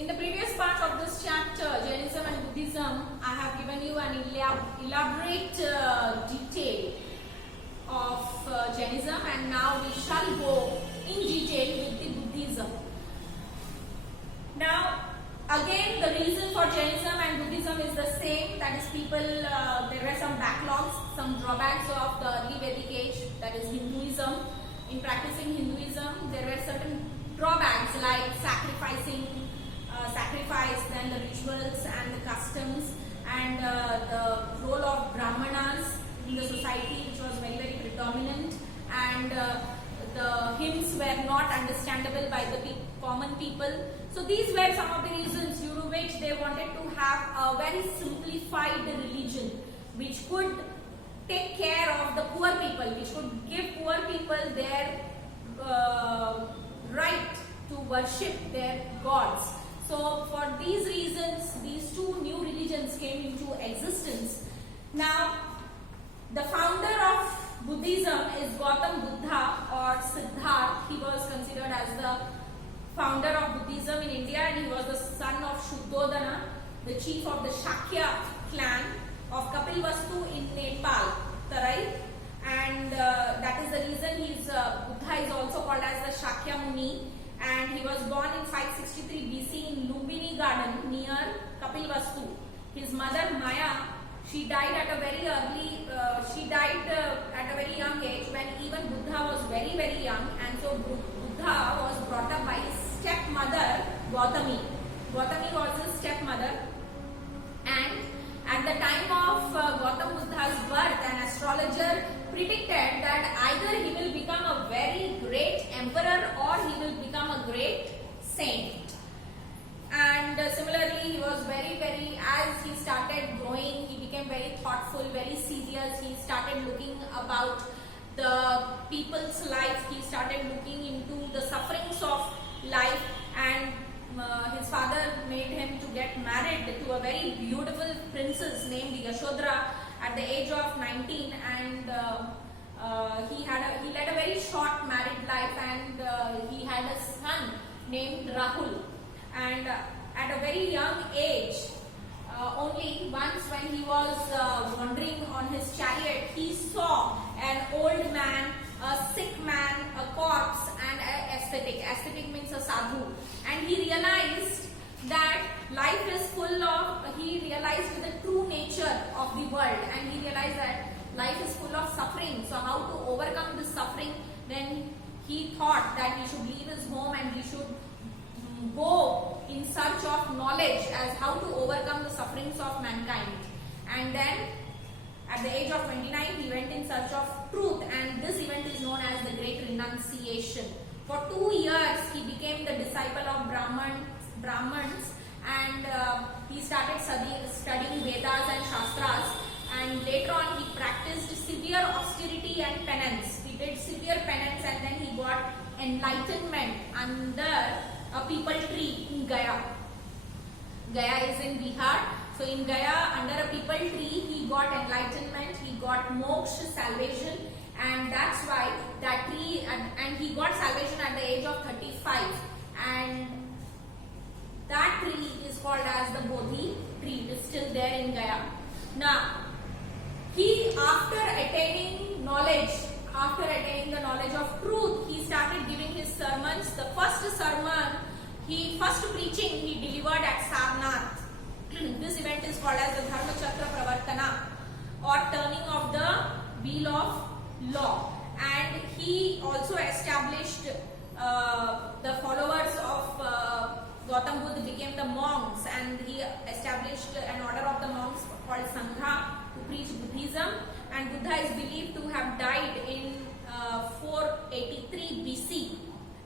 In the previous part of this chapter, Jainism and Buddhism, I have given you an elaborate detail of Jainism, and now we shall go in detail with the Buddhism. Now, again, the reason for Jainism and Buddhism is the same. That is, people, there were some backlogs, some drawbacks of the early Vedic age, that is Hinduism. In practicing Hinduism, there were certain drawbacks like sacrifice, then the rituals and the customs, and the role of Brahmanas in the society, which was very, very predominant, and the hymns were not understandable by the common people. So these were some of the reasons due to which they wanted to have a very simplified religion which could take care of the poor people, which could give poor people their right to worship their gods. So for these reasons, these two new religions came into existence. Now, the founder of Buddhism is Gautam Buddha or Siddhartha. He was considered as the founder of Buddhism in India, and he was the son of Shuddhodana, the chief of the Shakya clan of Kapilvastu in Nepal, Tarai. And that is the reason Buddha is also called as the Shakya Muni. And he was born in 563 BC in Lumbini Garden near Kapilvastu. His mother Maya, she died at a very young age, when even Buddha was very, very young, and so Buddha was brought up by his stepmother Gautami. Gautami was his stepmother, and at the time of Gautam Buddha's birth, an astrologer predicted that either he will become a very great emperor or he will become a great saint. And similarly, he was as he started growing, he became very thoughtful, very serious. He started looking about the people's life. He started looking into the sufferings of life, and his father made him to get married to a very beautiful princess named Yashodhara at the age of 19, and he led a very short married life, and he had a son named Rahul. And at a very young age, only once when he was wandering on his chariot, he saw an old man, a sick man, a corpse, and an ascetic. Ascetic means a sadhu. And he realized that life is he realized the true nature of the world, and he realized that life is full of suffering. So how to overcome this suffering? Then he thought that he should leave his home and he should go in search of knowledge as how to overcome the sufferings of mankind. And then at the age of 29, he went in search of truth, and this event is known as the Great Renunciation. For 2 years, he became the disciple of Brahmins, and he started studying Vedas and Shastras, and later on he practiced severe austerity and penance. He did severe penance, and then he got enlightenment under a people tree in Gaya. Gaya is in Bihar. So in Gaya, under a people tree, he got enlightenment, he got moksha, salvation, and that's why that tree, and he got salvation at the age of 35. And that tree is called as the Bodhi tree. It is still there in Gaya. Now, after attaining the knowledge of truth, he started giving his sermons. The first preaching he delivered at Sarnath. This event is called as the Dharmachakra Pravartana, or turning of the wheel of law. And he also established the followers of Gautam Buddha became the monks, and he established an order of the monks called Sangha to preach Buddhism. And Buddha is believed to have died in 483 BC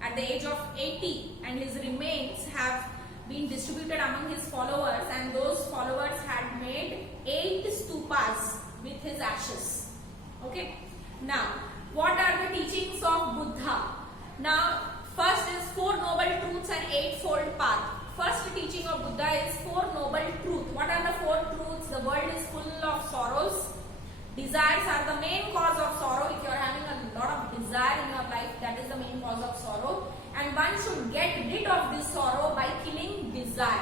at the age of 80, and his remains have been distributed among his followers, and those followers had made 8 stupas with his ashes. Okay. Now, what are the teachings of Buddha? Now, first is 4 noble truths and 8-fold path. First teaching of Buddha is 4 noble truths. What are the 4 truths? The world is full of sorrows. Desires are the main cause of sorrow. If you are having a lot of desire in your life, that is the main cause of sorrow. And one should get rid of this sorrow by killing desire.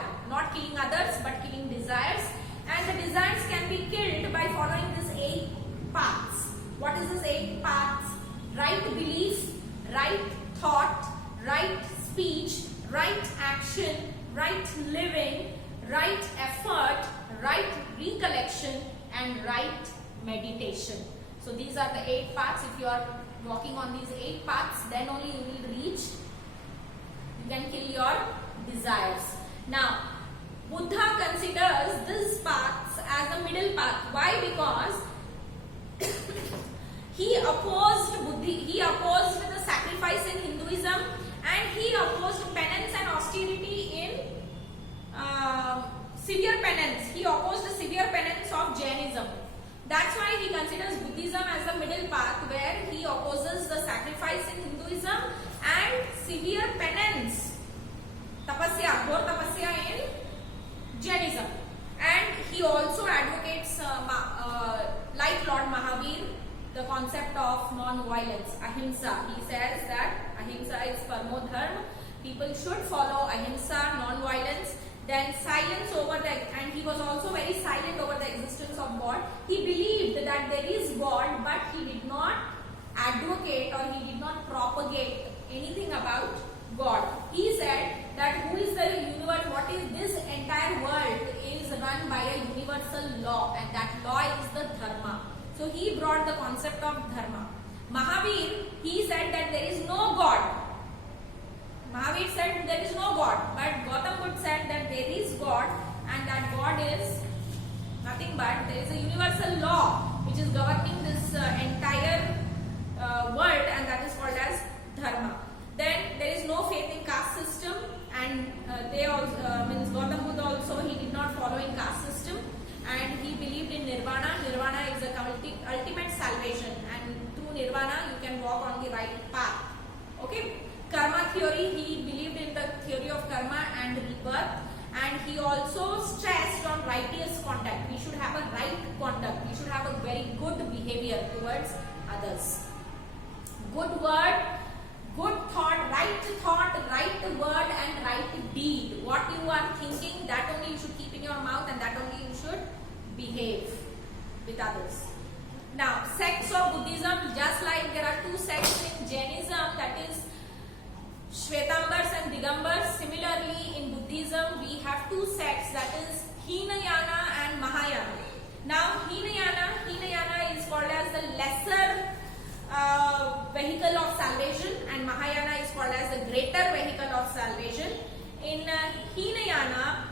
action, right living, right effort, right recollection, and right meditation. So these are the 8 paths. If you are walking on these 8 paths, then only you will reach, you can kill your desires. Now, Buddha considers these paths as the middle path. Why? Because he opposed the sacrifice in Hinduism, and he opposed penance and austerity in severe penance. He opposed the severe penance of Jainism. That's why he considers Buddhism as the middle path, where he opposes the sacrifice in Hinduism and severe penance, tapasya, ghor tapasya in Jainism. And he also advocates, like Lord Mahavir, the concept of non-violence, ahimsa. He says that ahimsa is parmo dharma. People should follow ahimsa, non-violence. Then silence over the, and he was also very silent over the existence of God. He believed that there is God, but he did not advocate or he did not propagate anything about God. He said that who is the universe, what is this entire world is run by a universal law, and that law is the dharma. So he brought the concept of dharma. Mahavir, he said that there is no God. Mahavir said there is no God, but Gautam Buddha said that there is God, and that God is nothing but there is a universal law which is governing this entire world, and that is called as dharma. Then there is no faith in caste system, and they also means Gautam Buddha also, he did not follow in caste system, and he believed in nirvana. Nirvana is the ultimate salvation, and through nirvana you can walk on the right path. Okay. Karma theory, he believed in the theory of karma and rebirth, and he also stressed on righteous conduct. We should have a right conduct. We should have a very good behavior towards others. Good word, good thought, right word, and right deed. What you are thinking, that only you should keep in your mouth, and that only you should behave with others. Now, sects of Buddhism, just like there are 2 sects in Jainism, that is Shvetambars and Digambars. Similarly, in Buddhism, we have 2 sects, that is Hinayana and Mahayana. Now, Hinayana is called as the lesser vehicle of salvation, and Mahayana is called as the greater vehicle of salvation. In Hinayana,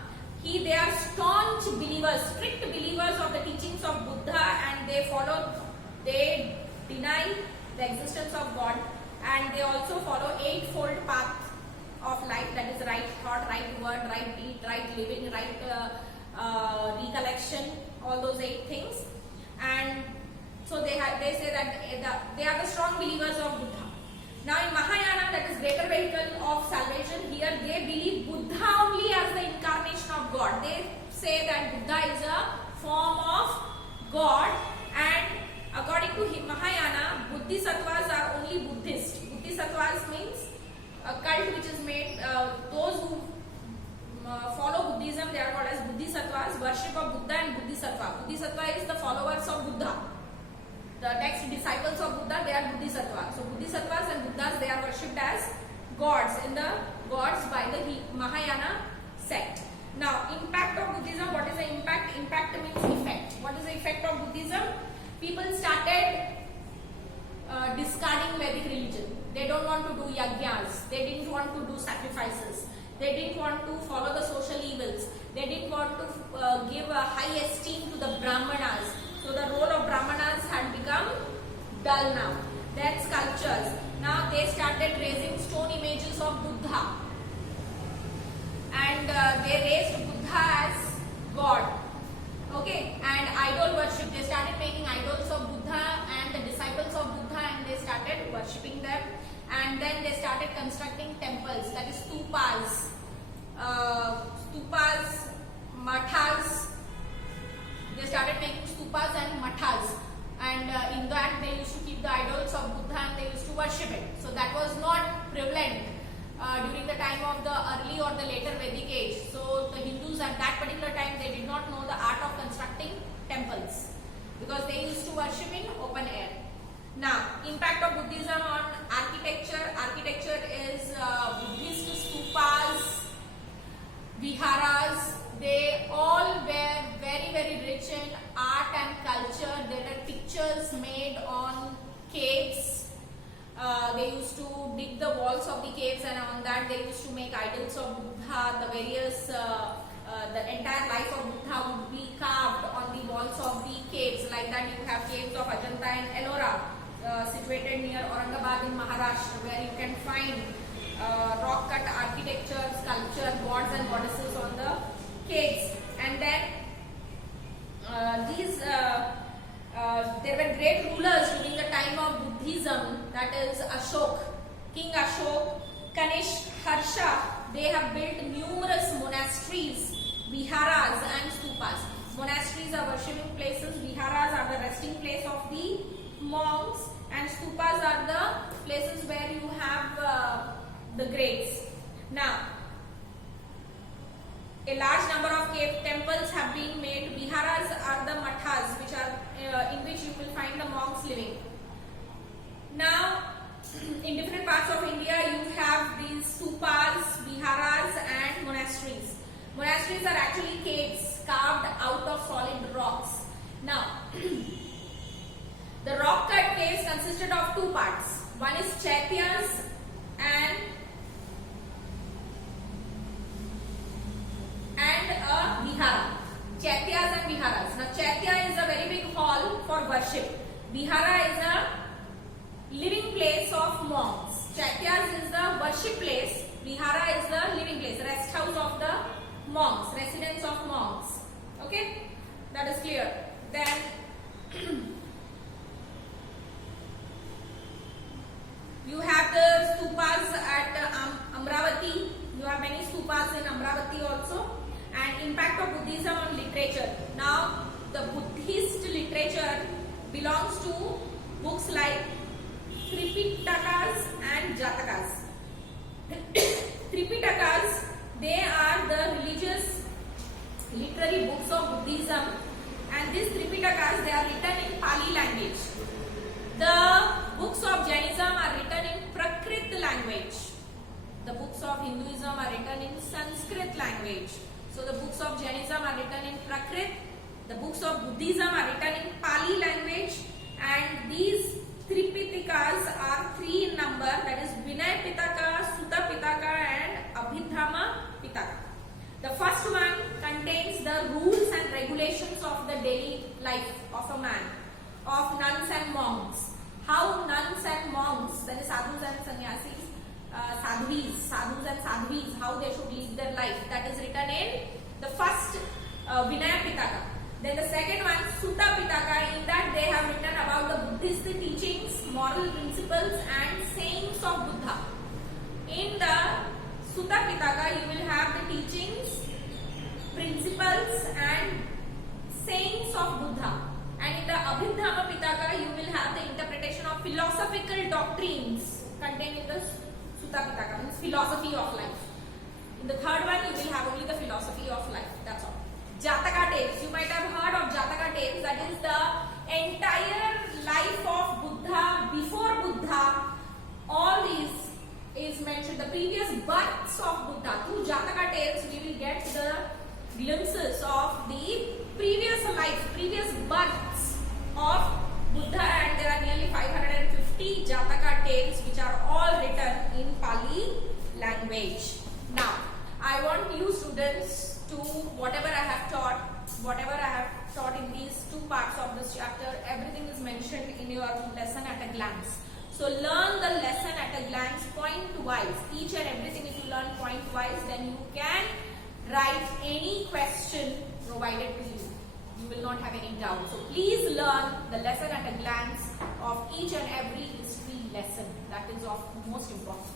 they are staunch believers, strict believers of the teachings of Buddha, and they deny the existence of God. And they also follow 8-fold path of life, that is right thought, right word, right deed, right living, right recollection, all those 8 things. And so they say that they are the strong believers of Buddha. Now in Mahayana, that is greater vehicle of salvation, here they believe Buddha only as the incarnation of God. They say that Buddha is a form of God, and according to Mahayana, Bodhisattvas are only Buddhist. Bodhisattvas means a cult which is made, those who follow Buddhism, they are called as Bodhisattvas, worship of Buddha and Bodhisattva. Bodhisattva is the followers of Buddha. The next disciples of Buddha, they are Bodhisattvas. So Bodhisattvas and Buddhas, they are worshipped as gods by the Mahayana sect. Now, impact of Buddhism, what is the impact? Impact means effect. What is the effect of Buddhism? People started discarding Vedic religion. They don't want to do yajnas. They didn't want to do sacrifices. They didn't want to follow the social evils. They didn't want to give a high esteem to the Brahmanas. So the role of Brahmanas had become dull now. Then sculptures. Now they started raising stone images of Buddha. And they raised Buddha as God. Okay, and idol worship. They started making idols of Buddha and the disciples of Buddha, and they started worshipping them. And then they started constructing temples, that is stupas, mathas. They started making stupas and mathas, and in that they used to keep the idols of Buddha and they used to worship it. So that was not prevalent during the time of the early or the later Vedic age. So the Hindus at that particular time, they did not know the art of constructing temples because they used to worship in open air. Now, impact of Buddhism on architecture. Architecture is Buddhist stupas They used to dig the walls of the caves, and on that they used to make idols of Buddha. The various, the entire life of Buddha would be carved on the walls of the caves. Like that, you have caves of Ajanta and Ellora, situated near Aurangabad in Maharashtra, where you can find rock-cut architecture, sculpture, gods and goddesses on the caves. And then there were great rulers during the time of Buddhism, that is Ashok, King Ashok, Kanishk, Harsha. They have built numerous monasteries, viharas and stupas. Monasteries are worshipping places, viharas are the resting place of the monks, and stupas are the places where you have the graves. Now, a large number of cave temples have been made. Viharas are the mathas, which are in which you will find the monks living. Now, in different parts of India, you have these stupas, viharas, and monasteries. Monasteries are actually caves carved out of solid rocks. Now, the rock-cut caves consisted of two parts. One is chaityas and a vihara. Chaityas and viharas. Now, chaitya is a very big hall for worship. Vihara is a living place of monks. Chaityas is the worship place. Vihara is the living place, rest house of the monks, residence of monks. Okay, that is clear. Then you have the stupas at Amravati. You have many stupas in Amravati also. And impact of Buddhism on literature. Now, the Buddhist literature belongs to books like Tripitakas and Jatakas. Tripitakas, they are the religious literary books of Buddhism, and these Tripitakas, they are written in Pali language. The books of Jainism are written in Prakrit language. The books of Hinduism are written in Sanskrit language. So the books of Jainism are written in Prakrit, the books of Buddhism are written in Pali language, and these Tripitakas are three in number, that is Vinay Pitaka, Sutta Pitaka and Abhidhamma Pitaka. The first one contains the rules and regulations of the daily life of a man, of nuns and monks. How nuns and monks, that is sadhus and sannyasis, sadhus and sadhvis, how they should live their life. That is written in the first Vinaya Pitaka. Then the second one, Sutta Pitaka. In that they have written about the Buddhist teachings, moral principles and sayings of Buddha. In the Sutta Pitaka, you will have the teachings, principles and sayings of Buddha. And in the Abhidhamma Pitaka, you will have the interpretation of philosophical doctrines contained in the Sutta Pitaka, means philosophy of life. In the third one, you will have only the philosophy of life. That's all. Jataka tales. You might have heard of Jataka tales. That is the entire life of Buddha, before Buddha. All these is mentioned. The previous births of Buddha. Through Jataka tales, we will get the glimpses of the previous life, previous births of Buddha, and there are nearly 550 Jataka tales which are all written in Pali language. Now, I want you students to, whatever I have taught in these two parts of this chapter, everything is mentioned in your lesson at a glance. So learn the lesson at a glance, point wise. Each and everything if you learn point wise, then you can write any question provided to you. You will not have any doubt. So please learn the lesson at a glance of each and every history lesson. That is of most importance.